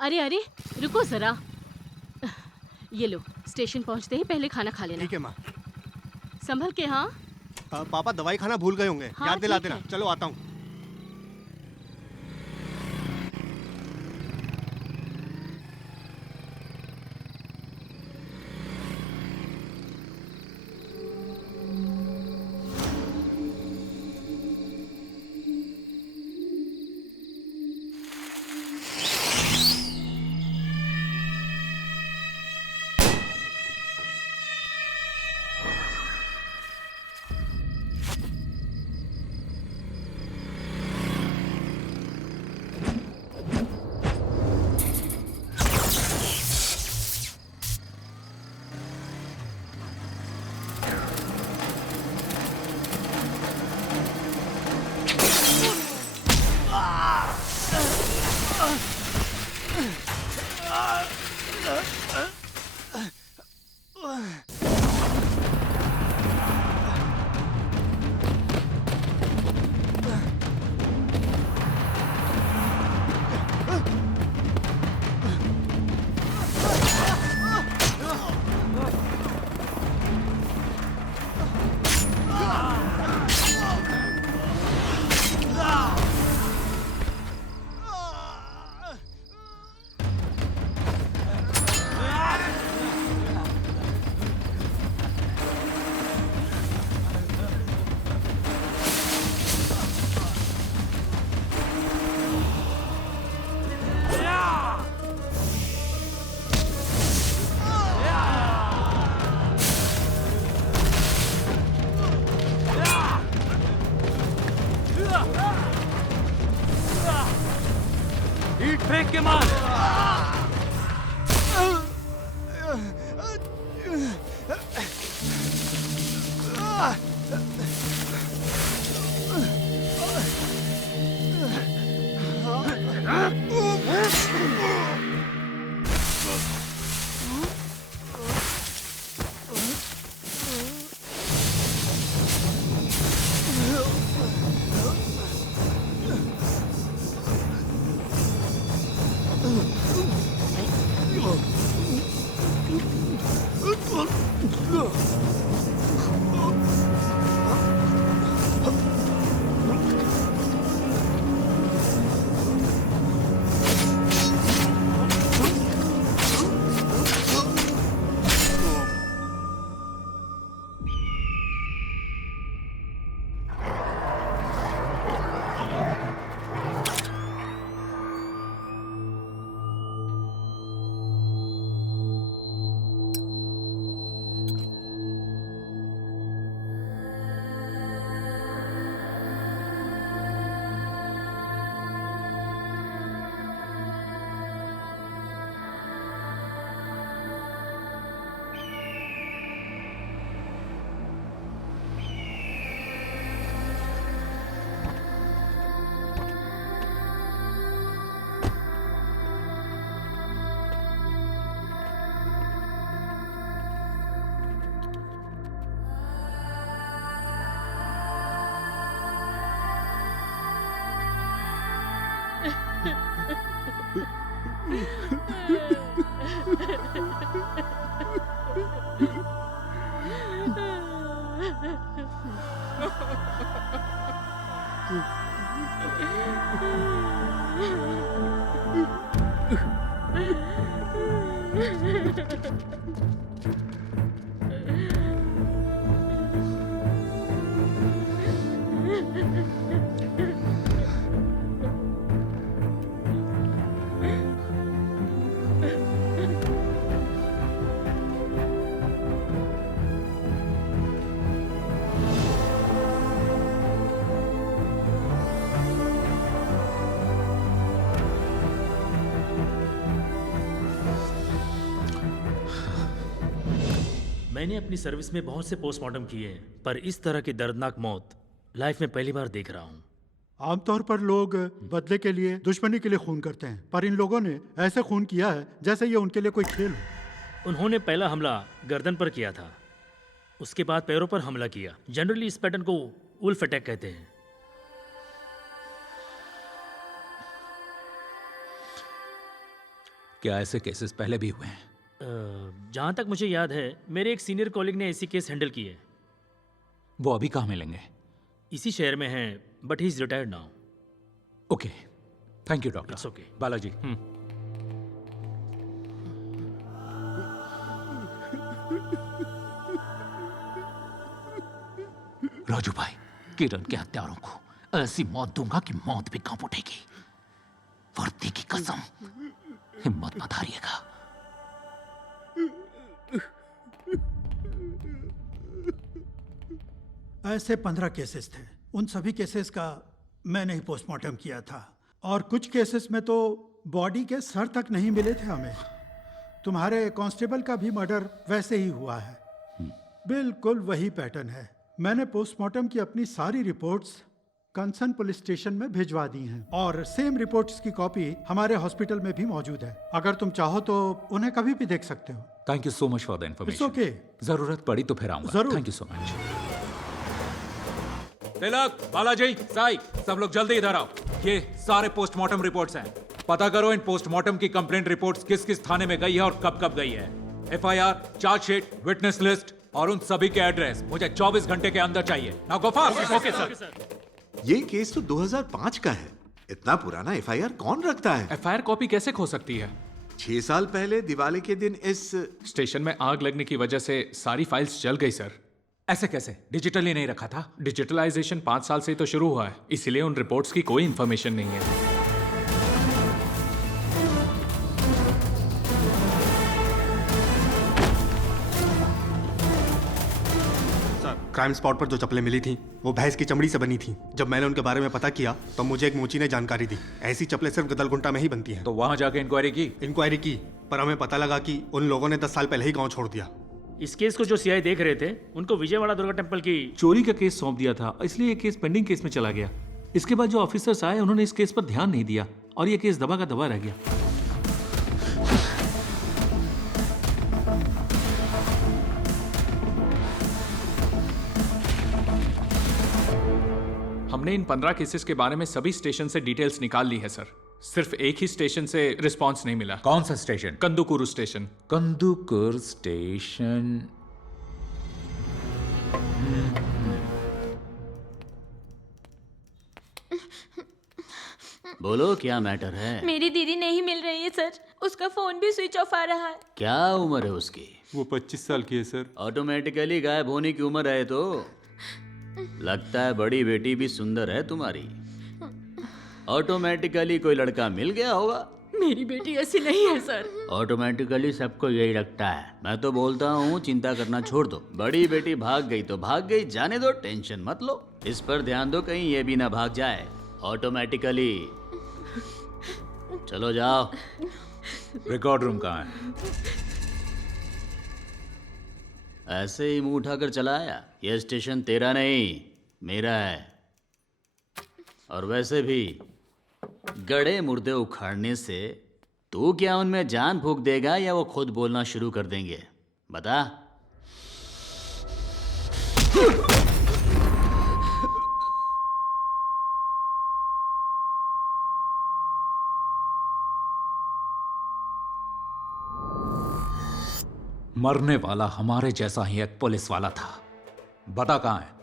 अरे अरे, रुको जरा। ये लो, स्टेशन पहुंचते ही पहले खाना खा लेना। ठीक है माँ। संभल के, हाँ। पापा दवाई खाना भूल गए होंगे, हाँ, याद दिला ठीक देना। है। चलो आता हूँ। ईंट फेंक के मार। मैंने अपनी सर्विस में बहुत से पोस्टमार्टम किए हैं, पर इस तरह की दर्दनाक मौत लाइफ में पहली बार देख रहा हूँ। आमतौर पर लोग बदले के लिए, दुश्मनी के लिए खून करते हैं, पर इन लोगों ने ऐसे खून किया है जैसे ये उनके लिए कोई खेल हो। उन्होंने पहला हमला गर्दन पर किया था, उसके बाद पैरों पर हमला किया। जनरली इस पैटर्न को वुल्फ अटैक कहते हैं। क्या ऐसे केसेस पहले भी हुए हैं? जहाँ तक मुझे याद है मेरे एक सीनियर कॉलीग ने ऐसी केस हैंडल की है। वो अभी कहाँ मिलेंगे? इसी शहर में हैं but he is retired now. Okay, thank you doctor. It's okay. Balaji, Raju भाई, किरण के हत्यारों को ऐसी मौत दूंगा कि मौत भी कांप उठेगी। वर्दी की कसम, हिम्मत मत हारिएगा। ऐसे 15 केसेस थे। उन सभी केसेस का मैंने ही पोस्टमार्टम किया था, और कुछ केसेस में तो बॉडी के सर तक नहीं मिले थे हमें। तुम्हारे कांस्टेबल का भी मर्डर वैसे ही हुआ है, बिल्कुल वही पैटर्न है। मैंने पोस्टमार्टम की अपनी सारी रिपोर्ट्स कंसर्न पुलिस स्टेशन में भिजवा दी हैं, और सेम रिपोर्ट्स की कॉपी हमारे हॉस्पिटल में भी मौजूद है। अगर तुम चाहो तो उन्हें कभी भी देख सकते हो। Thank you so much for the its information. Okay. जरूरत पड़ी तो फिर आऊंगा। जरूर। Thank you so much. Tilak, Balaji, Sai, सब लोग जल्दी इधर आओ। ये सारे पोस्टमार्टम रिपोर्ट्स हैं। पता करो इन पोस्टमार्टम की कंप्लेंट रिपोर्ट्स किस किस थाने में गई है और कब कब गई है। एफआईआर, चार्जशीट, विटनेस लिस्ट और उन सभी के एड्रेस मुझे 24 घंटे के अंदर चाहिए। Now go fast. Okay sir. ये केस तो 2005 का है। इतना पुराना एफआईआर कौन रखता है? एफआईआर कॉपी कैसे खो सकती है? 6 साल पहले दिवाली के दिन इस स्टेशन में आग लगने की वजह से सारी फाइल्स जल गई सर। ऐसे कैसे? डिजिटली नहीं रखा था? डिजिटलाइजेशन 5 साल से ही तो शुरू हुआ है, इसीलिए उन रिपोर्ट्स की कोई इंफॉर्मेशन नहीं है। क्राइम स्पॉट पर जो चप्पलें मिली थी वो भैंस की चमड़ी से बनी थी। जब मैंने उनके बारे में पता किया तो मुझे एक मोची ने जानकारी दी, ऐसी चप्पलें सिर्फ गदलगुंटा में ही बनती हैं। तो वहां जाके इंक्वायरी की? इंक्वायरी की, पर हमें पता लगा कि उन लोगों ने 10 साल पहले ही गांव छोड़ दिया। इस केस को जो सीआई देख रहे थे उनको विजयवाड़ा दुर्गा टेम्पल की चोरी का केस सौंप दिया था, इसलिए ये केस पेंडिंग केस में चला गया। इसके बाद जो ऑफिसर्स आए उन्होंने इस केस पर ध्यान नहीं दिया और ये केस दबा का दबा रह गया। हमने इन 15 केसेस के बारे में सभी स्टेशन से डिटेल्स निकाल ली है सर। सिर्फ एक ही स्टेशन से रिस्पांस नहीं मिला। कौन सा स्टेशन? कंदुकुरु स्टेशन। कंदुकुर स्टेशन। बोलो क्या मैटर है? मेरी दीदी नहीं मिल रही है सर, उसका फोन भी स्विच ऑफ आ रहा है। क्या उम्र है उसकी? वो 25 साल की है सर। ऑटोमेटिकली गायब होने की उम्र है तो लगता है बड़ी बेटी भी सुंदर है तुम्हारी। ऑटोमेटिकली कोई लड़का मिल गया होगा। मेरी बेटी ऐसी नहीं है सर। ऑटोमेटिकली सबको यही लगता है। मैं तो बोलता हूँ चिंता करना छोड़ दो। बड़ी बेटी भाग गई तो भाग गई, जाने दो, टेंशन मत लो। इस पर ध्यान दो कहीं ये भी ना भाग जाए ऑटोमेटिकली। चलो जाओ। रिकॉर्ड रूम कहाँ है? ऐसे ही मुंह उठाकर चला आया। यह स्टेशन तेरा नहीं मेरा है। और वैसे भी गड़े मुर्दे उखाड़ने से तू क्या उनमें जान फूंक देगा या वो खुद बोलना शुरू कर देंगे? बता। मरने वाला हमारे जैसा ही एक पुलिस वाला था। बता कहाँ है?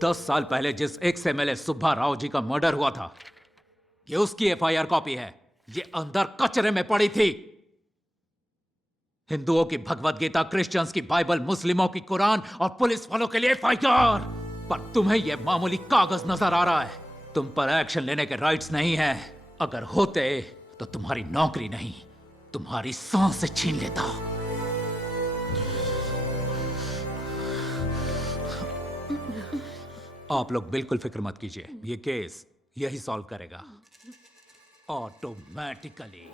दस साल पहले जिस एक्स एमएलए सुब्बा राव जी का मर्डर हुआ था, ये उसकी एफआईआर कॉपी है। ये अंदर कचरे में पड़ी थी। हिंदुओं की भगवत गीता, क्रिश्चियंस की बाइबल, मुस्लिमों की कुरान और पुलिस वालों के लिए एफआईआर। पर तुम्हें यह मामूली कागज नजर आ रहा है। तुम पर एक्शन लेने के राइट्स नहीं है। अगर होते तो तुम्हारी नौकरी नहीं, तुम्हारी सांस छीन लेता। आप लोग बिल्कुल फिक्र मत कीजिए, ये केस यही सॉल्व करेगा ऑटोमेटिकली।